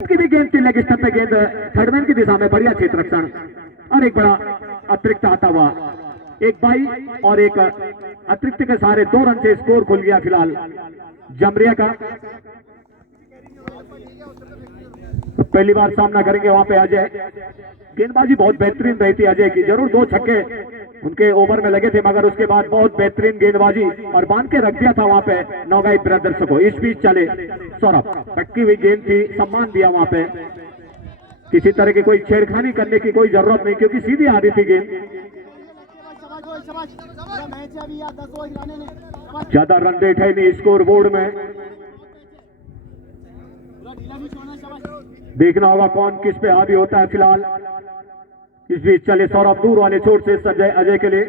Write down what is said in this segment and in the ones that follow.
की भी गेंद थी, लेग स्टंप पे गेंद थर्डमैन की दिशा में, बढ़िया क्षेत्र रक्षण और एक बड़ा अतिरिक्त आता हुआ, एक बाई और एक अतिरिक्त के सारे 2 रन से स्कोर खुल गया फिलहाल जमरिया का। तो पहली बार सामना करेंगे वहां पे अजय। गेंदबाजी बहुत बेहतरीन रही थी अजय की, जरूर 2 छक्के उनके ओवर में लगे थे, मगर उसके बाद बहुत बेहतरीन गेंदबाजी और बांध के रख दिया था वहां पे नौगाई ब्रदर्स को। इस बीच चले सौरभ, कटकी हुई गेंद थी, सम्मान दिया वहां पे, किसी तरह की कोई छेड़खानी करने की कोई जरूरत नहीं क्योंकि सीधी आ रही थी गेंद। ज्यादा रन रेट है नहीं स्कोर बोर्ड में, देखना होगा कौन किस पे हावी होता है फिलहाल। इस बीच चले सौरभ, दूर वाले छोर से अजय के लिए,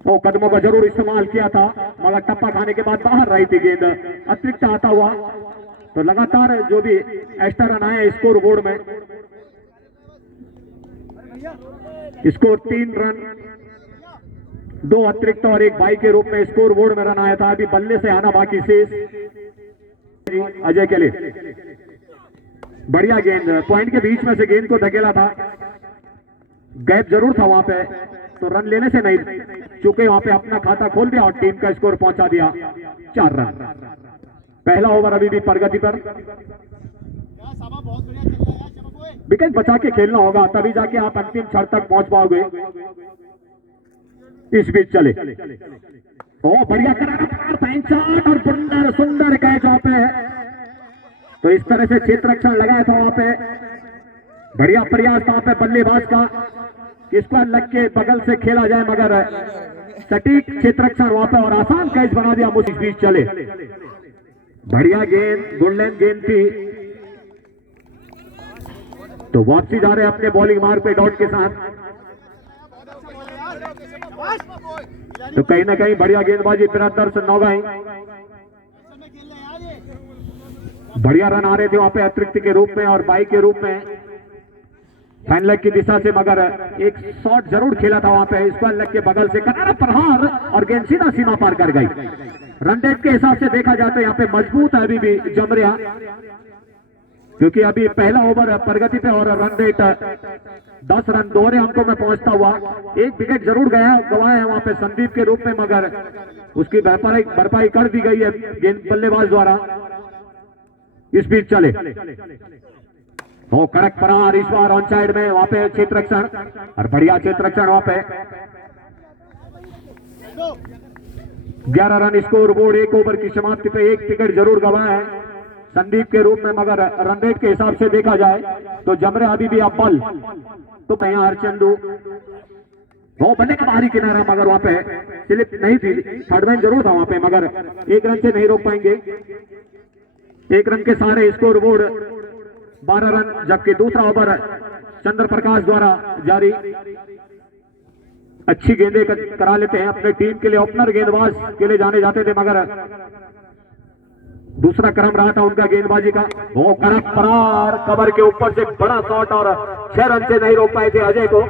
वो कदमों का जरूर इस्तेमाल किया था मगर टप्पा खाने के बाद बाहर रही थी गेंद। अतिरिक्त आता हुआ, तो लगातार जो भी एक्स्ट्रा रन आए स्कोर बोर्ड में, स्कोर 3 रन 2 अतिरिक्त और 1 बाई के रूप में स्कोर बोर्ड में रन आया था। अभी बल्ले से आना बाकी शेष अजय के लिए। बढ़िया गेंद, पॉइंट के बीच में से गेंद को धकेला था, गैप जरूर था वहां पे, तो रन लेने से नहीं चूके वहां पे अपना खाता खोल दिया और टीम का स्कोर पहुंचा दिया 4 रन। पहला ओवर अभी भी प्रगति पर, विकेट बचा के खेलना होगा तभी जाके आप अंतिम क्षण तक पहुंच पाओगे। इस बीच चले, ओ बढ़िया करारा पैंट शॉट और सुंदर सुंदर कैच वहां पे, तो इस तरह से क्षेत्र रक्षण लगाया था वहां पे, बढ़िया प्रयास था वहां पे बल्लेबाज का, किसको लग के बगल से खेला जाए मगर सटीक क्षेत्र रक्षण वहां पे और आसान कैच बना दिया। इस बीच चले, बढ़िया गेंद, गुडलैंड गेंद थी, तो वापसी जा रहे अपने बॉलिंग मार्ग पे डॉट के साथ, तो कहीं ना कहीं बढ़िया गेंदबाजी ब्रदर्स नौगाई, बढ़िया रन आ रहे थे वहां पे अतिरिक्त के रूप में और बाई के रूप में फाइन लेग की दिशा से, मगर एक शॉट जरूर खेला था वहां पे, स्क्वायर लेग के बगल से करारा प्रहार और गेंद सीधा सीमा पार कर गई। रन रेट के हिसाब से देखा जाए तो यहाँ पे मजबूत है अभी भी जमरिया, क्योंकि अभी पहला ओवर प्रगति पे और रन रेट 10 रन दोहरे अंकों में पहुंचता हुआ। एक विकेट जरूर गवाया है वहां पे संदीप के रूप में, मगर उसकी भरपाई कर दी गई है गेंद बल्लेबाज द्वारा। इस बीच चले, तो कड़क प्रहार इस बार ऑन साइड में, वहां पे क्षेत्र रक्षण और बढ़िया क्षेत्र रक्षण वहां पे। 11 रन स्कोर बोर्ड, 1 ओवर की समाप्ति पे 1 विकेट जरूर गवाया है संदीप के रूप में, मगर रन रेट के हिसाब से देखा जाए तो जमरे अभी भी अव्वल। तो यहाँ चंदू, वो बल्ले का बाहरी किनारा, मगर वहां पे स्लिप नहीं थी, थर्डमैन जरूर था वहां पे, मगर 1 रन से नहीं रोक पाएंगे। 1 रन के सारे स्कोर बोर्ड 12 रन, जबकि दूसरा ओवर चंद्र प्रकाश द्वारा जारी। अच्छी गेंदें करा लेते हैं अपने टीम के लिए, ओपनर गेंदबाज के लिए जाने जाते थे, मगर दूसरा क्रम रहा था उनका गेंदबाजी का। वो कड़क प्रहार, कवर के ऊपर से बड़ा शॉट और 6 रन से नहीं रोक पाए थे अजय को,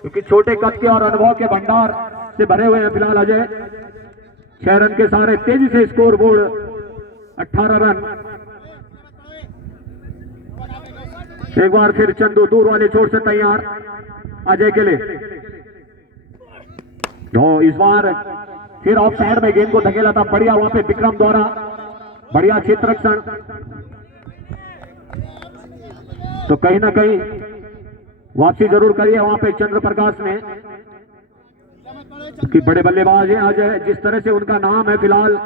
क्योंकि छोटे कद के और अनुभव के भंडार से भरे हुए हैं फिलहाल अजय। 6 रन के सारे तेजी से स्कोर बोर्ड 18 रन। एक बार फिर चंदू दूर वाले छोर से तैयार अजय के लिए, तो इस बार फिर ऑफ साइड में गेंद को धकेला था, बढ़िया वहां पे विक्रम द्वारा, बढ़िया क्षेत्र रक्षण, तो कहीं ना कहीं वापसी जरूर करी है वहां पे चंद्र प्रकाश ने, कि बड़े बल्लेबाज हैं अजय, जिस तरह से उनका नाम है फिलहाल,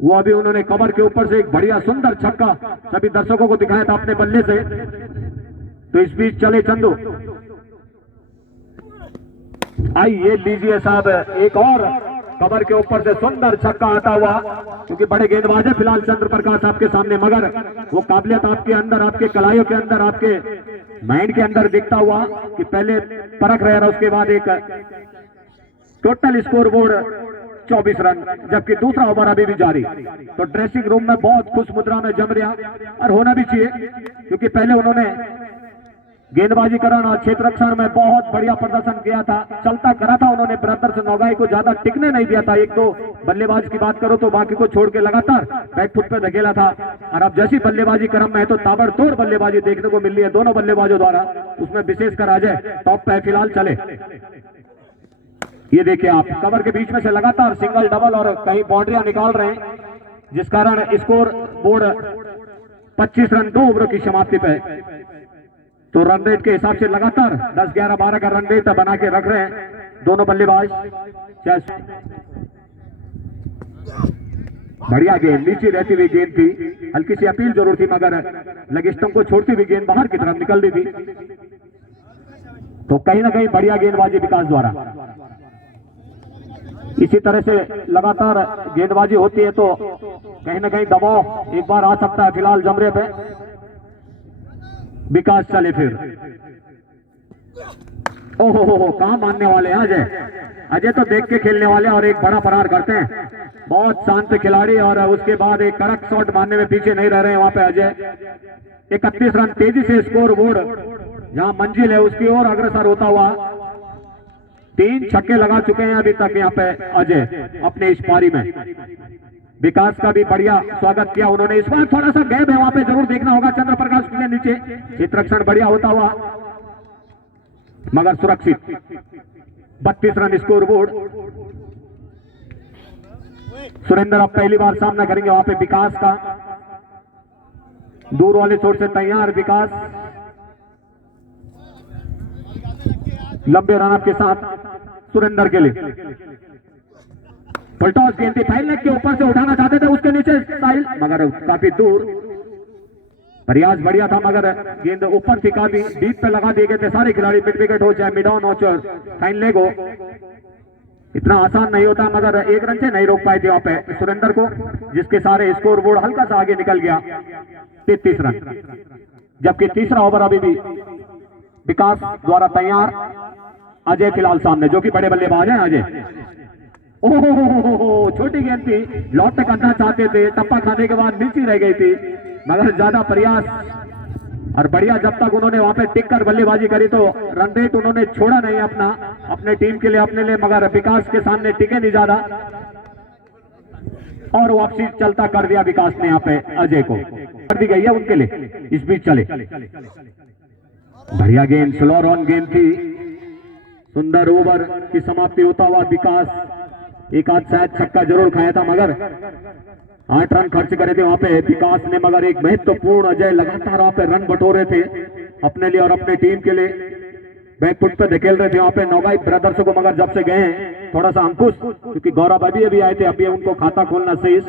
वो अभी उन्होंने कवर के ऊपर से एक बढ़िया सुंदर छक्का सभी दर्शकों को दिखाया था अपने बल्ले से। तो इस बीच चले चंदू, आइए लीजिए साहब, एक और कवर के ऊपर से सुंदर छक्का आता हुआ, क्योंकि बड़े गेंदबाज है फिलहाल चंद्र प्रकाश आपके सामने, मगर वो काबिलियत आपके अंदर, आपके कलाइयों के अंदर, आपके माइंड के अंदर दिखता हुआ कि पहले परख रहा, उसके बाद एक टोटल स्कोर बोर्ड 24 रन, जबकि दूसरा ओवर अभी भी जारी। तो ड्रेसिंग रूम में बहुत खुश मुद्रा में जमरिया, और होना भी चाहिए, क्योंकि पहले उन्होंने गेंदबाजीकरण और क्षेत्र रक्षण में बहुत बढ़िया प्रदर्शन किया था, चलता करा था उन्होंने। ब्रदर्स नौगाई को ज्यादा टिकने नहीं दिया था। एक दो बल्लेबाज की बात करो तो बाकी को छोड़ के लगातार बैक फुट पे धकेला था। और अब जैसी बल्लेबाजी क्रम में है तो ताबड़तोड़ बल्लेबाजी देखने को मिल रही है दोनों बल्लेबाजों द्वारा, उसमें विशेषकर अजय टॉप पे फिलहाल चले। ये देखिए आप, कवर के बीच में से लगातार सिंगल डबल और कहीं बाउंड्रियां निकाल रहे हैं, जिस कारण स्कोर बोर्ड 25 रन 2 ओवरों की समाप्ति पे। तो रन रेट के हिसाब से लगातार 10, 11, 12 का रन रेट बना के रख रहे हैं दोनों बल्लेबाज। बढ़िया गेंद, नीचे रहती हुई गेंद थी, हल्की सी अपील जरूर थी मगर लेग स्टंप को छोड़ती हुई गेंद बाहर की तरफ निकल रही थी। तो कहीं ना कहीं बढ़िया गेंदबाजी विकास द्वारा। इसी तरह से लगातार गेंदबाजी होती है तो कहीं ना कहीं दबाव एक बार आ सकता है। फिलहाल जमरे पे विकास चले फिर। ओहो, कहां मानने वाले हैं अजय तो देख के खेलने वाले और एक बड़ा फरार करते हैं। बहुत शांत खिलाड़ी और उसके बाद एक कड़क शॉट मारने में पीछे नहीं रह रहे हैं वहां पे अजय। 31 रन तेजी से स्कोर बोर्ड जहां मंजिल है उसकी ओर अग्रसर होता हुआ। 3 छक्के लगा चुके हैं अभी तक यहाँ पे अजय अपने इस पारी में। विकास का भी बढ़िया स्वागत किया उन्होंने। इस बार थोड़ा सा गैप है वहां पे, जरूर देखना होगा चंद्र प्रकाश के नीचे। क्षेत्र रक्षण बढ़िया होता हुआ मगर सुरक्षित। 32 रन स्कोर बोर्ड। सुरेंद्र अब पहली बार सामना करेंगे वहां पे विकास का। दूर वाले छोर से तैयार विकास, लंबे रनअप के साथ सुरेंद्र के लिए। पलटॉस गेंद थी, फाइल नेट के ऊपर से उठाना चाहते थे, उसके नीचे साहिल मगर काफी दूर। प्रयास बढ़िया था मगर गेंद ऊपर थी काफी, डीप पे लगा दिए गए थे सारे खिलाड़ी। मिड विकेट हो चाहे मिड ऑन हो चाहे फाइन लेग हो, इतना आसान नहीं होता मगर 1 रन से नहीं रोक पाए थे वहां पे सुरेंद्र को, जिसके सारे स्कोर बोर्ड हल्का सा आगे निकल गया। 33 रन। जबकि तीसरा ओवर अभी भी विकास द्वारा तैयार। अजय फिलहाल सामने, जो कि बड़े बल्लेबाज हैं अजय। ओहो, छोटी गेंद थी, लौट करना चाहते थे, टप्पा खाने के बाद नीचे रह गई थी मगर ज्यादा प्रयास और बढ़िया जब तक उन्होंने वहां पे टिक कर बल्लेबाजी करी तो रन रेट उन्होंने छोड़ा नहीं अपना, अपने टीम के लिए, अपने लिए, मगर विकास के सामने टिके नहीं ज्यादा और वापसी चलता कर दिया विकास ने यहाँ पे अजय को कर दी गई है उनके लिए। इस बीच चले बढ़िया गेंद, स्लो रन गेंद थी। सुंदर ओवर की समाप्ति होता हुआ विकास एक आध शायद छक्का जरूर खाया था मगर 8 रन खर्च करे थे वहां पे विकास ने। मगर एक महत्वपूर्ण अजय लगातार वहां पे रन बटोरे थे अपने लिए और अपने टीम के लिए। बैकफुट पे धकेल रहे थे वहां पे नौगाई ब्रदर्स को, मगर जब से गए हैं थोड़ा सा अंकुश, क्योंकि गौरव अभी आए थे, अभी उनको खाता खोलना शेष।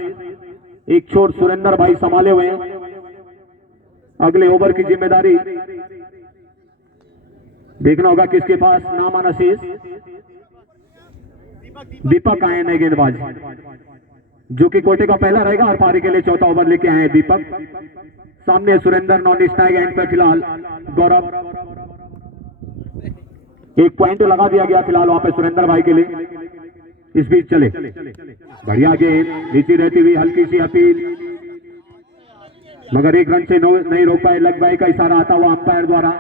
एक छोर सुरेंद्र भाई संभाले हुए हैं, अगले ओवर की जिम्मेदारी देखना होगा किसके पास नाम आना शेष। दीपक आए नए गेंदबाज, जो कि कोटे का पहला रहेगा और पारी के लिए चौथा ओवर लेके आए हैं दीपक। सामने सुरेंद्र नॉन स्ट्राइक एंड पे फिलहाल गौरव। एक पॉइंट लगा दिया गया फिलहाल वहां पे सुरेंद्र भाई के लिए। इस बीच चले बढ़िया गेंद, नीचे रहती हुई हल्की सी अपील मगर 1 रन से नहीं रोक पाए। लग बाई का इशारा आता हुआ अंपायर द्वारा।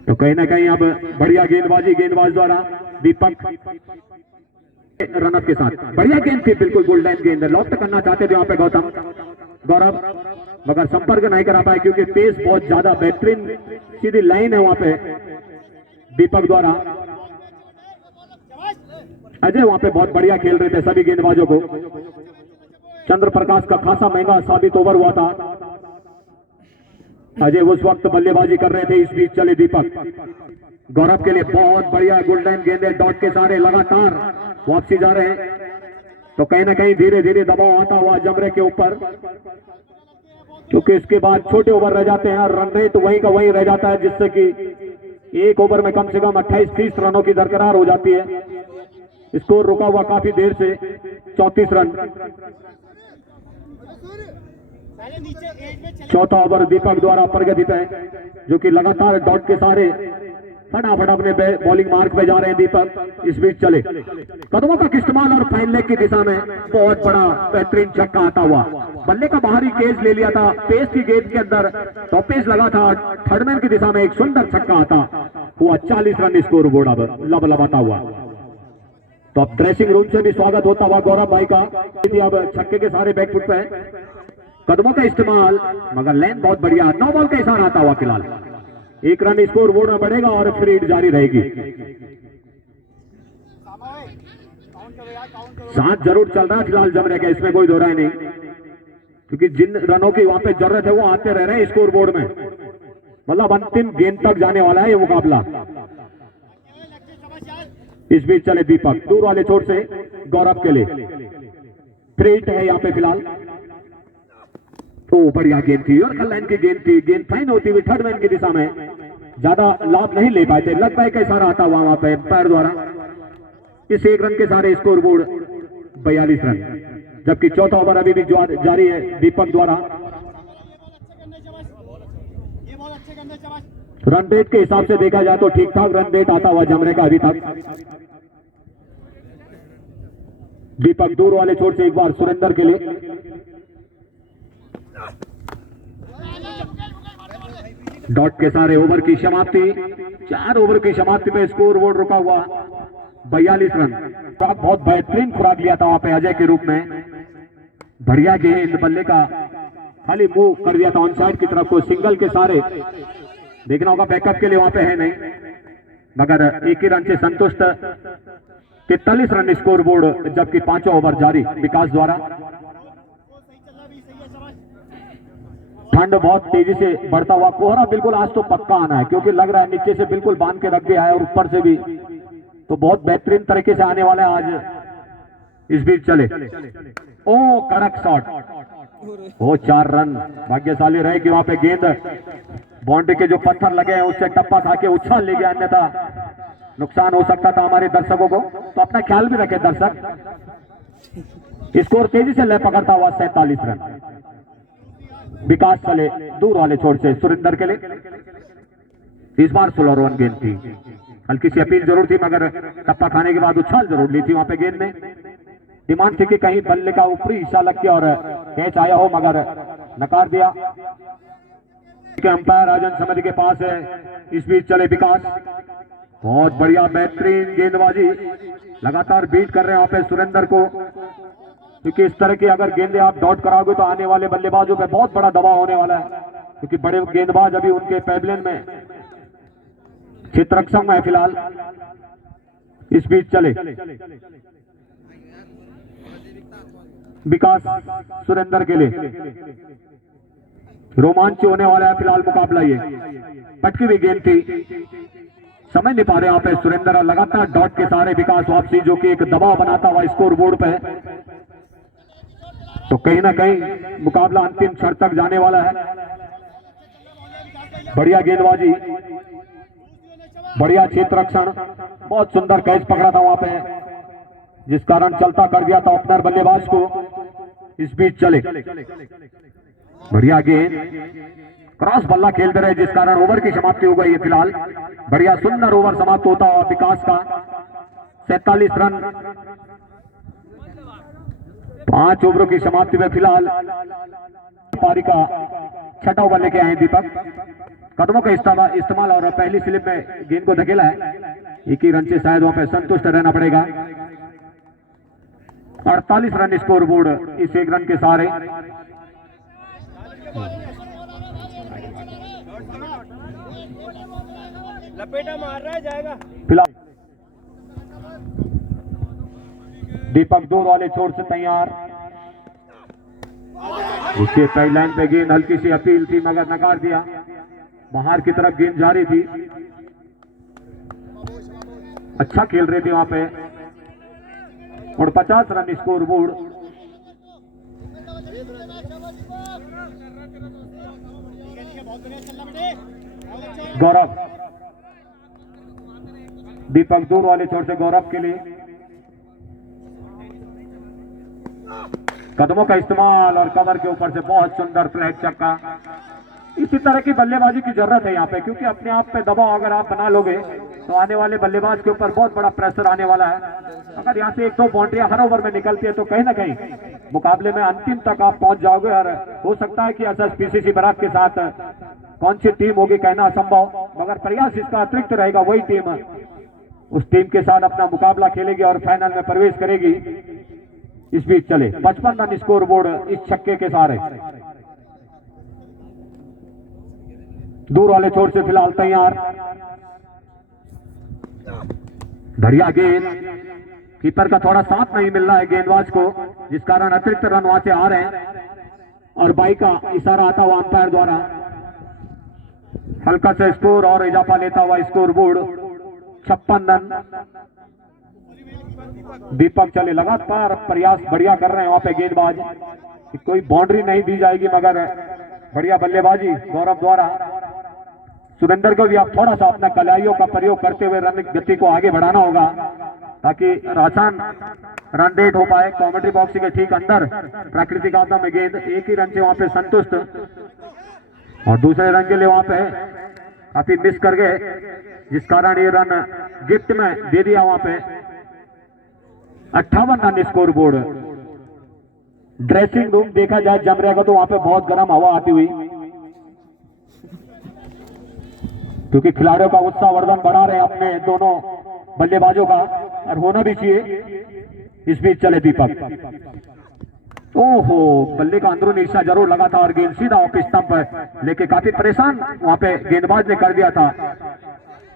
तो कहीं ना कहीं अब बढ़िया गेंदबाजी गेंदबाज द्वारा दीपक रनअप के साथ। बढ़िया गेंद थी, बिल्कुल गोल्डन गेंद, लॉफ्ट करना चाहते थे वहां पे गौरव मगर संपर्क नहीं करा पाए क्योंकि पेस बहुत ज्यादा बेहतरीन सीधी लाइन है वहां पे दीपक द्वारा। अजय वहां पे बहुत बढ़िया खेल रहे थे सभी गेंदबाजों को। चंद्र प्रकाश का खासा महंगा साबित ओवर हुआ था। अजय उस वक्त बल्लेबाजी कर रहे थे। इस बीच चले दीपक, गौरव के लिए बहुत बढ़िया गोल्डन गेंदे, डॉट के सारे लगातार वापसी जा रहे हैं। तो कहीं ना कहीं धीरे धीरे दबाव आता हुआ जमरे के ऊपर, क्योंकि इसके बाद छोटे ओवर रह जाते हैं और रन रेट वहीं का वहीं रह जाता है, जिससे कि एक ओवर में कम से कम 28-30 रनों की दरकरार हो जाती है। स्कोर रुका हुआ काफी देर से 34 रन। चौथा ओवर दीपक द्वारा प्रगति पे, जो कि लगातार डॉट के सारे फटाफट अपने बॉलिंग मार्क पे जा रहे हैं दीपक। इस बीच चले कदमों का इस्तेमाल और फाइन लेग की दिशा में बहुत बड़ा बेहतरीन छक्का आता हुआ बल्ले का बाहरी केज ले लिया था, पेस की गेंद के अंदर टॉप पेस लगा था, थर्ड मैन की दिशा में एक सुंदर छक्का आता हुआ 40 रन स्कोर बोर्ड अब लबलबाता हुआ। तो अब ड्रेसिंग रूम से भी स्वागत होता हुआ गौरव भाई का। अब छक्के के सारे बैकफुट पे कदमों का इस्तेमाल, मगर लेंथ बहुत बढ़िया। 9 बॉल का इशारा आता हुआ फिलहाल 1 रन स्कोर बोर्ड में बढ़ेगा और फ्रीड जारी रहेगी। साथ जरूर चल रहा है फिलहाल जमरे का, इसमें कोई दो राय नहीं, क्योंकि जिन रनों की वहां पे जरूरत है वो आते रह रहे हैं स्कोर बोर्ड में। मतलब अंतिम गेंद तक जाने वाला है ये मुकाबला। इस बीच चले दीपक, दूर वाले छोर से गौरव के लिए थ्रेट है यहाँ पे फिलहाल। तो बढ़िया गेंद थी और लाइन की गेंद थी, गेंद फाइन होती हुई थर्ड मैन की दिशा में, ज्यादा लाभ नहीं ले पाए थे। लग पाए का इशारा आता हुआ वहां पे पैर द्वारा। इस 1 रन के सारे स्कोर बोर्ड 42 रन, जबकि चौथा ओवर अभी भी जारी है दीपक द्वारा। रन रेट के हिसाब से देखा जाए तो ठीक ठाक रन रेट आता हुआ जमरे का अभी तक। दीपक दूर वाले छोर से एक बार सुरेंद्र के लिए, डॉट के सारे ओवर की समाप्ति। 4 ओवर की समाप्ति में स्कोर बोर्ड रुका हुआ 42 रन। बहुत बेहतरीन खुराक लिया था वहां पे अजय के रूप में। बढ़िया गेंद, बल्ले का खाली मूव कर दिया था ऑन साइड की तरफ को, सिंगल के सारे। देखना होगा बैकअप के लिए वहां पे है नहीं, मगर 1 ही रन से संतुष्ट। 43 रन स्कोर बोर्ड, जबकि 5वां ओवर जारी विकास द्वारा। ठंड बहुत तेजी से बढ़ता हुआ, कोहरा बिल्कुल आज तो पक्का आना है, क्योंकि लग रहा है नीचे से बिल्कुल बांध के रख दिया है और ऊपर से भी, तो बहुत बेहतरीन तरीके से आने वाला है आज। इस बीच चले, ओ कड़क शॉट, वो 4 रन। भाग्यशाली रहे कि वहां पे गेंद बाउंड्री के जो पत्थर लगे हैं उससे टप्पा खा के उछाल ले गया, अन्यथा नुकसान हो सकता था हमारे दर्शकों को। तो अपना ख्याल भी रखे दर्शक। स्कोर तेजी से ले पकड़ता हुआ 47 रन। विकास चले दूर वाले छोर से सुरेंद्र के लिए। इस बार 16 रन गेंद थी, हल्की सी अपील जरूर थी, मगर टप्पा खाने के बाद उछाल जरूर ली थी वहां पे गेंद ने। डिमांड थी कि कहीं बल्ले का ऊपरी हिस्सा लग के और कैच आया हो, मगर नकार दिया। अंपायर राजन समिति के पास है। इस बीच चले विकास, बहुत बढ़िया बेहतरीन गेंदबाजी, लगातार बीट कर रहे हैं वहां पे सुरेंद्र को, क्योंकि इस तरह की अगर गेंदें आप डॉट कराओगे तो आने वाले बल्लेबाजों पे बहुत बड़ा दबाव होने वाला है, क्योंकि बड़े गेंदबाज अभी उनके पैवलियन में क्षेत्ररक्षक में है फिलहाल। इस बीच चले विकास सुरेंद्र के लिए, रोमांच होने वाला है फिलहाल मुकाबला। ये पटकी हुई गेंद थी, समझ नहीं पा रहे यहाँ पे सुरेंद्र, और लगातार डॉट के सारे विकास वापसी, जो कि एक दबाव बनाता हुआ स्कोर बोर्ड पे। तो कहीं ना कहीं मुकाबला अंतिम क्षण तक जाने वाला है। बढ़िया गेंदबाजी, बढ़िया क्षेत्र रक्षण, बहुत सुंदर कैच पकड़ा था वहां पे, जिस कारण चलता कर दिया था ओपनर बल्लेबाज को। इस बीच चले बढ़िया गेंद, क्रॉस बल्ला खेलते रहे, जिस कारण ओवर की समाप्ति हो गई है फिलहाल। बढ़िया सुंदर ओवर समाप्त होता हुआ विकास का 47 रन। 5 ओवरों की समाप्ति में फिलहाल पारी का 6वां ओवर लेके आए दीपक। कदमों का इस्तेमाल और पहली स्लिप में गेंद को धकेला है। 1 ही रन से शायद वहां पर संतुष्ट रहना पड़ेगा। 48 रन स्कोर बोर्ड इस 1 रन के सहारे। लपेटा मार रहा है, जाएगा फिलहाल दीपक दूर वाले छोर से तैयार। उसके पहली लाइन पे गेंद, हल्की सी अपील थी मगर नकार दिया। बाहर की तरफ गेंद जारी थी, अच्छा खेल रहे थे वहां पे। और 50 रन स्कोर बोर्ड। गौरव, दीपक दूर वाले छोर से गौरव के लिए। कदमों का इस्तेमाल और कवर के ऊपर से बहुत सुंदर फ्लैट छक्का। इसी तरह की बल्लेबाजी की जरूरत है यहाँ पे, क्योंकि अपने आप पे दबाव अगर आप बना लोगे तो आने वाले बल्लेबाज के ऊपर बहुत बड़ा प्रेशर आने वाला है। अगर यहाँ से 1-2 बाउंड्रियां हर ओवर में निकलती है तो कहीं ना कहीं मुकाबले में अंतिम तक आप पहुंच जाओगे। और हो सकता है कि एसएसपीसीसी बराक के साथ कौन सी टीम होगी कहना असंभव, मगर प्रयास इसका अतिरिक्त रहेगा। वही टीम उस टीम के साथ अपना मुकाबला खेलेगी और फाइनल में प्रवेश करेगी। इस बीच चले 55 रन स्कोर बोर्ड इस छक्के के सहारे। दूर वाले छोर से फिलहाल तैयार, बढ़िया गेंद, कीपर का थोड़ा साथ नहीं मिल रहा है गेंदबाज को, जिस कारण अतिरिक्त रन वहां से आ रहे हैं। और बाई का इशारा आता हुआ अंपायर द्वारा हल्का सा स्कोर और इजाफा लेता हुआ स्कोर बोर्ड 56 रन। दीपक चले लगातार प्रयास बढ़िया कर रहे हैं वहां पे गेंदबाज, कोई बाउंड्री नहीं दी जाएगी मगर बढ़िया बल्लेबाजी गौरव द्वारा। सुरेंद्र को भी आप थोड़ा सा अपना कलाइयों का प्रयोग करते हुए रन गति को आगे बढ़ाना होगा ताकि आसान रन रेट हो पाए। कॉमेंट्री बॉक्स के ठीक अंदर प्राकृतिक आपदा में गेंद, एक ही रन से वहां पे संतुष्ट और दूसरे रन के लिए वहां पे काफी मिस कर गए, जिस कारण ये रन गिफ्ट में दे दिया वहां पे। 58 run score board. Dressing room देखा जाए जमरिया का तो वहां पे बहुत गर्म हवा आती हुई, क्योंकि खिलाड़ियों का उत्साहवर्धन बढ़ा रहे हैं अपने दोनों बल्लेबाजों का, और होना भी चाहिए। इस बीच चले दीपक, ओहो बल्ले का अंदरूनी हिस्सा जरूर लगा था और गेंद सीधा ऑफ स्टंप पर लेके काफी परेशान वहां पे गेंदबाज ने कर दिया था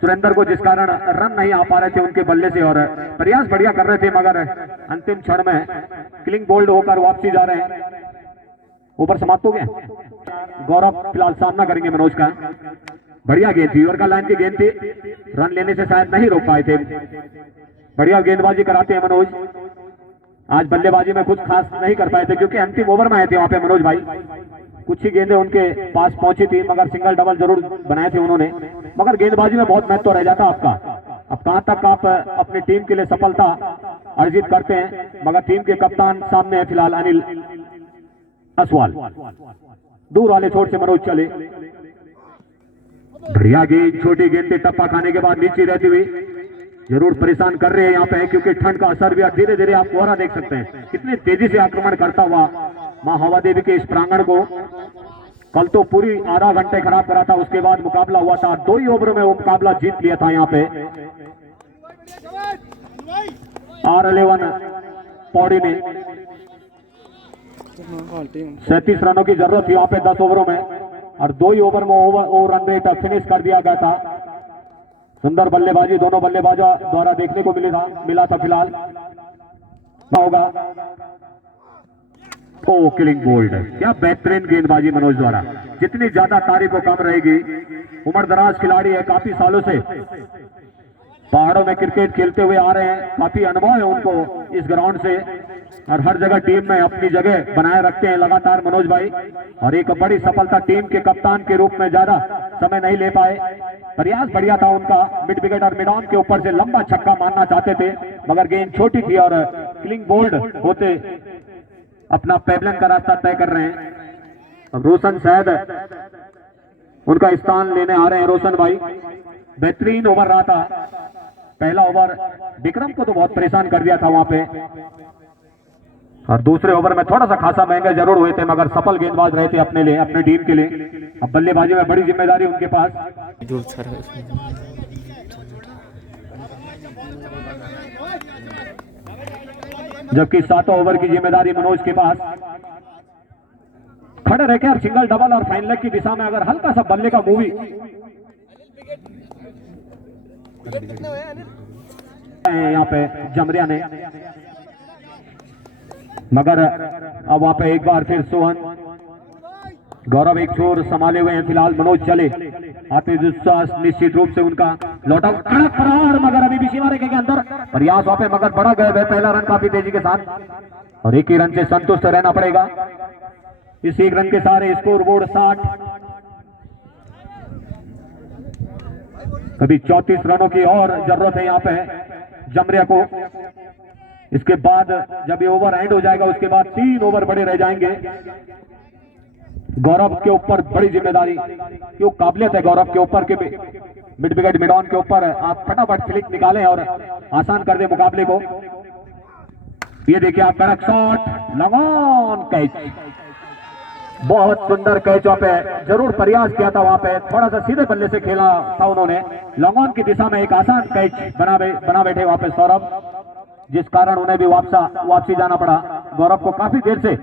सुरेंद्र को, जिस कारण रन नहीं आ पा रहे थे उनके बल्ले से। और प्रयास बढ़िया कर रहे थे मगर अंतिम क्षण में क्लिंग बोल्ड होकर वापसी जा रहे हैं। ऊपर समाप्त हो गया। गौरव फिलहाल सामना करेंगे मनोज का। बढ़िया गेंद थी, ओवर का लाइन की गेंद थी, रन लेने से शायद नहीं रोक पाए थे। बढ़िया गेंदबाजी कराते हैं मनोज। आज बल्लेबाजी में कुछ खास नहीं कर पाए थे क्योंकि अंतिम ओवर में आए थे वहां पे मनोज भाई। कुछ ही गेंदें उनके पास पहुंची थी मगर सिंगल डबल जरूर बनाए थे उन्होंने, मगर गेंदबाजी में बहुत महत्व रह जाता आपका। अब कहां तक आप अपनी टीम के लिए सफलता अर्जित करते हैं, मगर टीम के कप्तान सामने है फिलहाल अनिल असवाल। दूर वाले छोर से मनोज चले, बढ़िया गेंद, छोटी गेंद पे टप्पा खाने के बाद नीचे रहती हुई जरूर परेशान कर रहे हैं यहाँ पे, क्योंकि ठंड का असर भी। धीरे धीरे आप कोहरा देख सकते हैं कितनी तेजी से आक्रमण करता हुआ मां हवा देवी के इस प्रांगण को। कल तो पूरी आधा घंटे खराब करा था, उसके बाद मुकाबला हुआ था, 2 ही ओवर में वो मुकाबला जीत लिया था यहाँ पे। R11 पौड़ी ने 37 रनों की जरूरत थी वहां पे 10 ओवरों में, और 2 ही ओवर में ओवर रन रेट फिनिश कर दिया गया था। सुंदर बल्लेबाजी दोनों बल्लेबाजों द्वारा देखने को मिला था फिलहाल होगा। ओ किलिंग बोल्ड, क्या बेहतरीन गेंदबाजी मनोज द्वारा। जितनी ज्यादा तारीफ कम रहेगी। उम्र दराज खिलाड़ी है, काफी सालों से पहाड़ों में क्रिकेट खेलते हुए आ रहे हैं, काफी अनुभव है उनको इस ग्राउंड से, और हर जगह टीम में अपनी जगह बनाए रखते हैं लगातार मनोज भाई। और एक बड़ी सफलता टीम के कप्तान के रूप में ज्यादा समय नहीं ले पाए। प्रयास बढ़िया था उनका, मिड विकेट और मिड ऑन के ऊपर से लंबा छक्का मारना चाहते थे मगर गेंद छोटी थी और क्लिंग बोल्ड होते अपना पेवलन का रास्ता तय कर रहे हैं। अब रोशन शायद उनका स्थान लेने आ रहे हैं। रोशन भाई बेहतरीन ओवर रहा था पहला ओवर, विक्रम को तो बहुत परेशान कर दिया था वहां पे, और दूसरे ओवर में थोड़ा सा खासा महंगे जरूर हुए थे मगर सफल गेंदबाज रहे थे अपने लिए, अपनी टीम के लिए। अब बल्लेबाजी में बड़ी जिम्मेदारी उनके पास। जबकि 7वां ओवर की जिम्मेदारी मनोज के पास। खड़े रह के सिंगल डबल और फाइन लेग की दिशा में अगर हल्का सा बल्ले का मूवी यहाँ पे जमरिया ने, मगर अब वहां पे एक बार फिर सोहन गौरव एक छोर संभाले हुए हैं फिलहाल। मनोज चले, आत्मविश्वास निश्चित रूप से उनका लौटा कड़क फरार, मगर अभी भी सीमा के अंदर प्रयास वहां पे मगर बड़ा गए है। पहला रन काफी तेजी के साथ और 1 ही रन से संतुष्ट रहना पड़ेगा। इस 1 रन के सारे स्कोर बोर्ड 60। अभी 34 रनों की और जरूरत है यहाँ पे जमरिया को। इसके बाद जब ये ओवर एंड हो जाएगा उसके बाद 3 ओवर बड़े रह जाएंगे। गौरव के ऊपर बड़ी जिम्मेदारी, क्यों काबिलियत है गौरव के ऊपर के मिड विकेट मिड ऑन के ऊपर आप फटाफट फ्लिक निकालें और आसान कर दे मुकाबले को। ये देखिए आप कड़क शॉट, लॉन्ग कैच, बहुत सुंदर कैच वहां पे, जरूर प्रयास किया था वहां पे, थोड़ा सा सीधे बल्ले से खेला था उन्होंने, लॉन्ग ऑन की दिशा में एक आसान कैच बना बैठे वहां पे सौरभ, जिस कारण उन्हें भी वापसी जाना पड़ा। गौरव को काफी देर से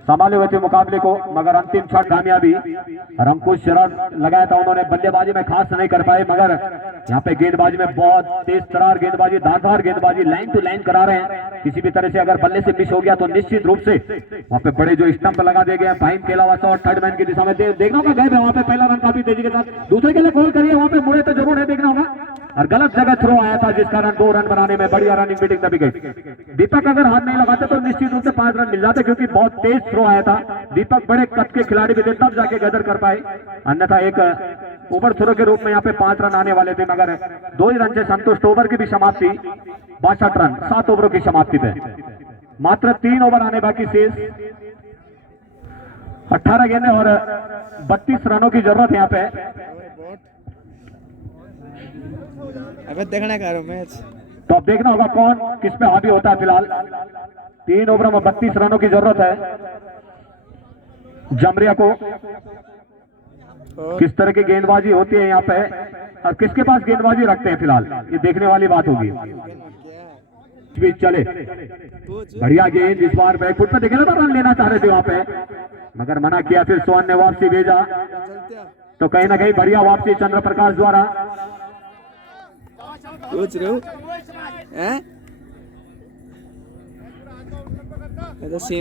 संभाले हुए थे मुकाबले को, मगर अंतिम क्षण कामयाबी, अंकुश रन लगाया था उन्होंने, बल्लेबाजी में खास नहीं कर पाए, मगर यहाँ पे गेंदबाजी में बहुत तेज तरार गेंदबाजी, धारदार गेंदबाजी, लाइन टू लाइन करा रहे हैं। किसी भी तरह से अगर बल्ले से मिस हो गया तो निश्चित रूप से वहाँ पे बड़े जो स्टंप लगा दिए गए, फाइन खेला हुआ शॉट थर्ड मैन की दिशा में देखना होगा, गए वहाँ पे पहला रन काफी तेजी के साथ, दूसरे के लिए कॉल करिए, वहाँ पे मुड़े तो जरूर है, देखना होगा, और गलत जगह थ्रो आया था जिस कारण 2 रन बनाने में बढ़िया रनिंग बीटिंग दबी गई। दीपक अगर हाथ नहीं लगाते तो निश्चित रूप से 5 रन मिल जाते, क्योंकि बहुत तेज थ्रो आया था। दीपक बड़े कद के खिलाड़ी भी थे, तब जाके गदर कर पाए, अन्यथा एक ओवर थ्रो के रूप में यहाँ पे 5 रन आने वाले थे, मगर 2 ही रन से संतुष्ट। ओवर की भी समाप्ति 62 रन 7 ओवरों की समाप्ति पे, मात्र 3 ओवर आने बाकी, शेष 18 गेंदें और 32 रनों की जरूरत है यहाँ पे। अबे देखना करो मैच, तो अब देखना होगा कौन किस पे हावी होता है। फिलहाल 3 ओवरों में 32 रनों की जरूरत है। जमरिया को किस तरह की गेंदबाजी होती है यहाँ पे, और किसके पास गेंदबाजी रखते हैं फिलहाल, ये देखने वाली बात होगी। बीच चले, बढ़िया गेंद, इस बार बैकफुट पे देखे ना, रन लेना चाह रहे थे वहां पे, मगर मना किया, फिर सोहन ने वापसी भेजा, तो कहीं ना कहीं बढ़िया वापसी चंद्र प्रकाश द्वारा। सोच रहे हो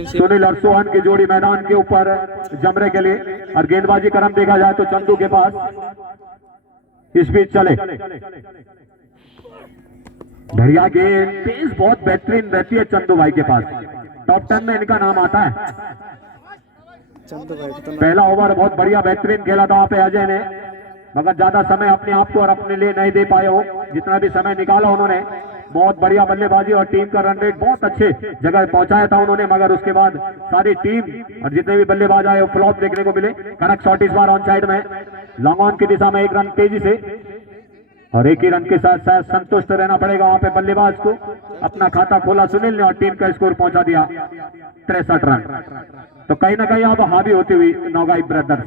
सुनील और सोहन की जोड़ी मैदान के ऊपर जमरे के लिए, और गेंदबाजी क्रम देखा जाए तो चंदू के पास। इस बीच चले, बढ़िया गेंद, तेज बहुत बेहतरीन रहती है चंदू भाई के पास, टॉप 10 में इनका नाम आता है। पहला ओवर बहुत बढ़िया बेहतरीन खेला था वहां पे अजय ने, मगर ज्यादा समय अपने आप को और अपने लिए नहीं दे पाए हो, जितना भी समय निकाला उन्होंने, बहुत बढ़िया बल्लेबाजी और टीम का रन रेट बहुत अच्छे जगह पहुंचाया था उन्होंने, मगर उसके बाद सारी टीम और जितने भी बल्लेबाज आए वो फ्लॉप देखने को मिले। कड़क शॉट इस बार ऑन साइड में, लॉन्ग ऑन की दिशा में 1 रन तेजी से, और 1 ही रन के साथ साथ संतुष्ट रहना पड़ेगा वहां पे बल्लेबाज को। अपना खाता खोला सुनील ने और टीम का स्कोर पहुंचा दिया 63 रन। तो कहीं ना कहीं अब हावी होती हुई नौगाई ब्रदर्स,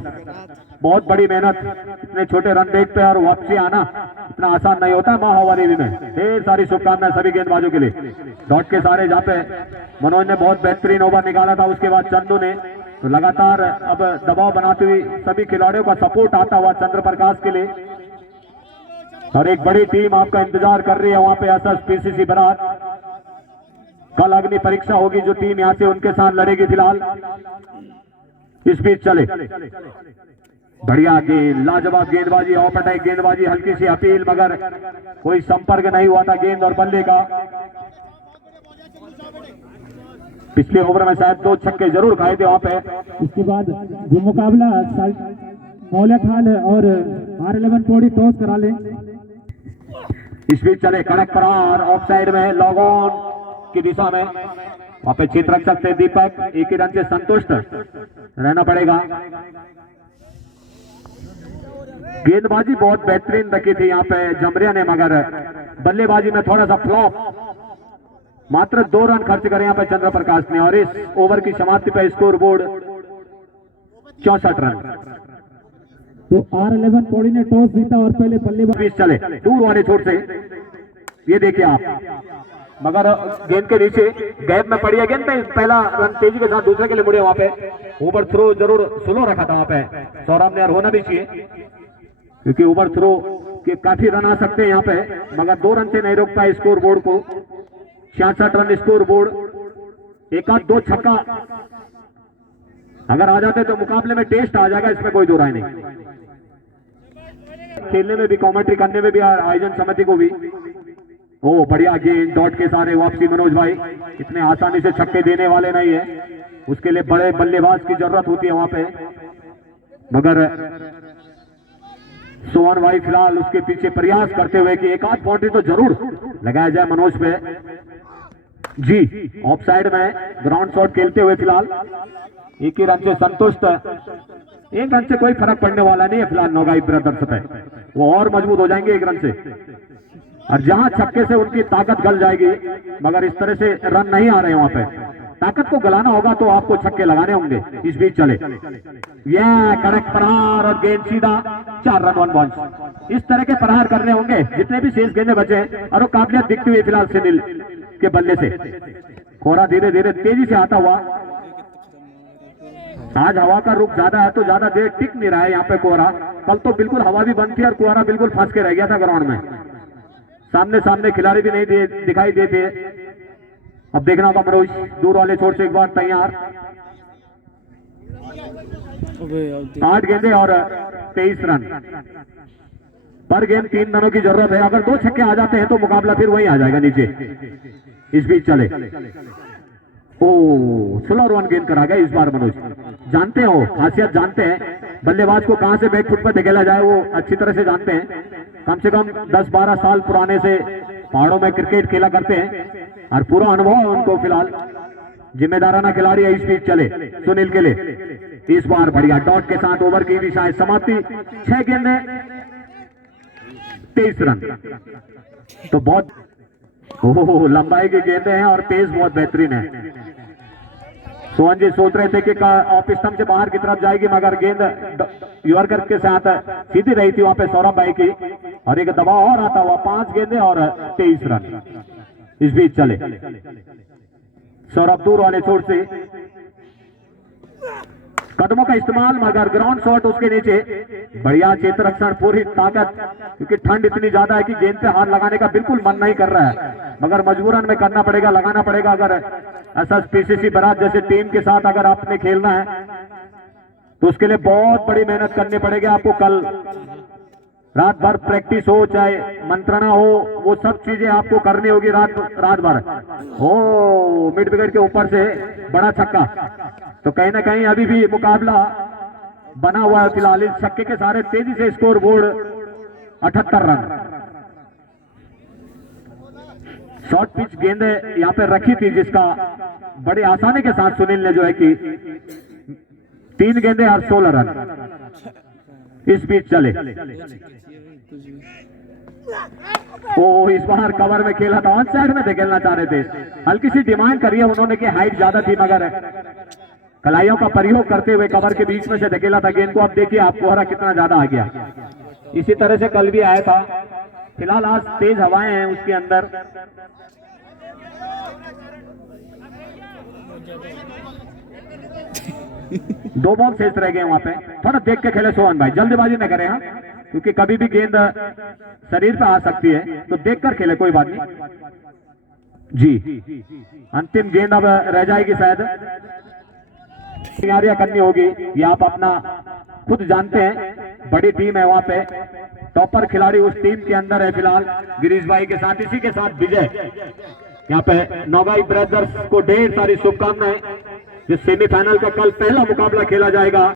बहुत बड़ी मेहनत, इतने छोटे रन रेट पे और वापसी आना इतना आसान नहीं होता है माहौवाली में। ढेर सारी शुभकामनाएं सभी गेंदबाजों के लिए। डॉट के सारे जहाँ पे मनोज ने बहुत बेहतरीन ओवर निकाला था, उसके बाद चंदू ने, तो लगातार अब दबाव बनाते हुए सभी खिलाड़ियों का सपोर्ट आता हुआ चंद्र प्रकाश के लिए, और एक बड़ी टीम आपका इंतजार कर रही है वहां पे, एसएसपीसीसी बरात। कल अग्नि परीक्षा होगी, जो टीम यहां से उनके साथ लड़ेगी फिलहाल। इस बीच चले, बढ़िया गेंद, लाजवाब गेंदबाजी, ऑफ अटैक गेंदबाजी, हल्की सी अपील, मगर कोई संपर्क नहीं हुआ था गेंद और बल्ले का। पिछले ओवर में शायद 2 छक्के जरूर खाए थे वहां पे। इसके बाद जो मुकाबला मौलिया खाल और R11 पौड़ी टॉस करा ले। इस बीच चले, कड़क प्रहार ऑफ साइड में, लॉग ऑन की दिशा में, वहां पे चित रख सकते दीपक, 1 ही रन से संतुष्ट रहना पड़ेगा। गेंदबाजी बहुत बेहतरीन रखी थी यहाँ पे जमरिया ने, मगर बल्लेबाजी में थोड़ा सा फ्लॉप। मात्र 2 रन खर्च करे यहाँ पे चंद्र प्रकाश ने, और इस ओवर की समाप्ति पे स्कोर बोर्ड 64 रन। तो R11 पौड़ी ने टॉस जीता और पहले बल्लेबाजी। चले दूर वाले छोर से, ये देखिए आप, मगर गेंद के नीचे गैप में पड़ी है गेंद पे, पहला रन तेजी के साथ दूसरे के लिए मुड़े वहां पे। ओवर थ्रो जरूर स्लो रखा था वहां पे सौरभ ने, और होना भी चाहिए, क्योंकि ओवर थ्रो के काफी रन आ सकते हैं यहाँ पे, मगर 2 रन से नहीं रोक पाए स्कोर बोर्ड को। 66 रन स्कोर बोर्ड। 1 आध 2 छक्का अगर आ जाते तो मुकाबले में टेस्ट आ जाएगा, इसमें कोई दो राय नहीं। खेलने में भी, कमेंट्री करने में भी, आयोजन समिति को भी। ओ बढ़िया गेंद, डॉट के सारे वापसी मनोज भाई, इतने आसानी से छक्के देने वाले नहीं है, उसके लिए बड़े बल्लेबाज की जरूरत होती है वहां पे, मगर सोहन भाई फिलहाल उसके पीछे प्रयास करते हुए कि 1 आध बाउंड्री तो जरूर लगाया जाए मनोज पे। जी ऑफ साइड में ग्राउंड शॉट खेलते हुए फिलहाल 1 ही रन से संतुष्ट। 1 रन से कोई फर्क पड़ने वाला नहीं है फिलहाल नौगाई ब्रदर्स पे, वो और मजबूत हो जाएंगे 1 रन से। और जहां छक्के से उनकी ताकत गल जाएगी, मगर इस तरह से रन नहीं आ रहे वहां पे। ताकत को गलाना होगा तो आपको छक्के लगाने होंगे। इस बीच चले यह करेक्ट प्रहार और गेंद सीधा 4 रन 1 बाउंस। इस तरह के प्रहार करने होंगे जितने भी शेष गेंदें बचे हैं, और वो काबिलियत दिखती हुई फिलहाल सुनील के बल्ले से। कोहरा धीरे धीरे तेजी से आता हुआ, आज हवा का रुख ज्यादा है तो ज्यादा देर टिक नहीं रहा है यहाँ पे कोहरा। कल तो बिल्कुल हवा भी बंद थी और कोहरा बिल्कुल फंस के रह गया था ग्राउंड में। सामने सामने खिलाड़ी भी नहीं दिखाई देते। अब देखना होगा मनोज, दूर वाले छोर से एक बार तैयार। 8 गेंदे और 23 रन पर गेंद, 3 रनों की जरूरत है। अगर 2 छक्के आ जाते हैं तो मुकाबला फिर वहीं आ जाएगा नीचे। इस बीच चले, ओ स्लो रन गेंद करा गया इस बार मनोज। जानते हो, खासियत जानते हैं, बल्लेबाज को कहां से बैक फुट पर धकेला जाए वो अच्छी तरह से जानते हैं। कम से कम 10-12 साल पुराने से पहाड़ों में क्रिकेट खेला करते हैं और पूरा अनुभव है उनको। फिलहाल जिम्मेदाराना खिलाड़ी है। इस बीच चले सुनील के लिए, इस बार बढ़िया डॉट के साथ ओवर की दिशा है समाप्ति। 6 गेंदें 23 रन। तो बहुत लंबाई की गेंदें हैं और पेस बहुत बेहतरीन है। सोहन जी सोच रहे थे कि ऑफ स्टंप से बाहर की तरफ जाएगी, मगर गेंद यॉर्कर के साथ सीधी रही थी वहां पे सौरभ भाई की, और एक दबाव और आता हुआ। 5 गेंदें और 23 रन। इस बीच चले सौरभ दूर वाले छोर से, कदमों का इस्तेमाल, मगर ग्राउंड शॉट उसके नीचे। बढ़िया क्षेत्र रक्षण, पूरी ताकत, क्योंकि ठंड इतनी ज्यादा है कि गेंद पे हाथ लगाने का बिल्कुल मन नहीं कर रहा है, मगर मजबूरन में करना पड़ेगा, लगाना पड़ेगा। अगर ऐसा पीसीसी बरात जैसे टीम के साथ अगर आपने खेलना है तो उसके लिए बहुत बड़ी मेहनत करनी पड़ेगी आपको। कल रात भर प्रैक्टिस हो, चाहे मंत्रणा हो, वो सब चीजें आपको करनी होगी रात भर। ओ मिड विकेट के ऊपर से बड़ा छक्का, तो कहीं ना कहीं अभी भी मुकाबला बना हुआ है। फिलहाल इस छक्के के सारे तेजी से score board 78 run. Short pitch गेंद यहाँ पे रखी थी, जिसका बड़ी आसानी के साथ सुनील ने जो है कि 3 गेंदें और 16 रन। इस बीच चले, ओ इस बार कवर में खेला था, ऑन साइड में धकेलना चाह रहे थे। हल्की सी डिमांड करी है उन्होंने कि हाइट ज्यादा थी, मगर कलाइयों का प्रयोग करते हुए कवर के बीच में से धकेला था गेंद को। अब देखिए आप कोहरा कितना ज्यादा आ गया। इसी तरह से कल भी आया था। फिलहाल आज तेज हवाएं हैं उसके अंदर। दो बॉल शेष रह गए वहां पे। थोड़ा देख के खेले सोहन भाई, जल्दबाजी न करें, हाँ, क्योंकि कभी भी गेंद शरीर पे आ सकती है, तो देखकर खेले, कोई बात नहीं जी। अंतिम गेंद अब रह जाएगी, शायद तैयारियां करनी होगी। ये आप अपना खुद जानते हैं, बड़ी टीम है वहां पे, टॉपर खिलाड़ी उस टीम के अंदर है फिलहाल गिरीश भाई के साथ। इसी के साथ विजय यहाँ पे नौगाई ब्रदर्स को ढेर सारी शुभकामनाएं। जिस सेमीफाइनल का कल पहला मुकाबला खेला जाएगा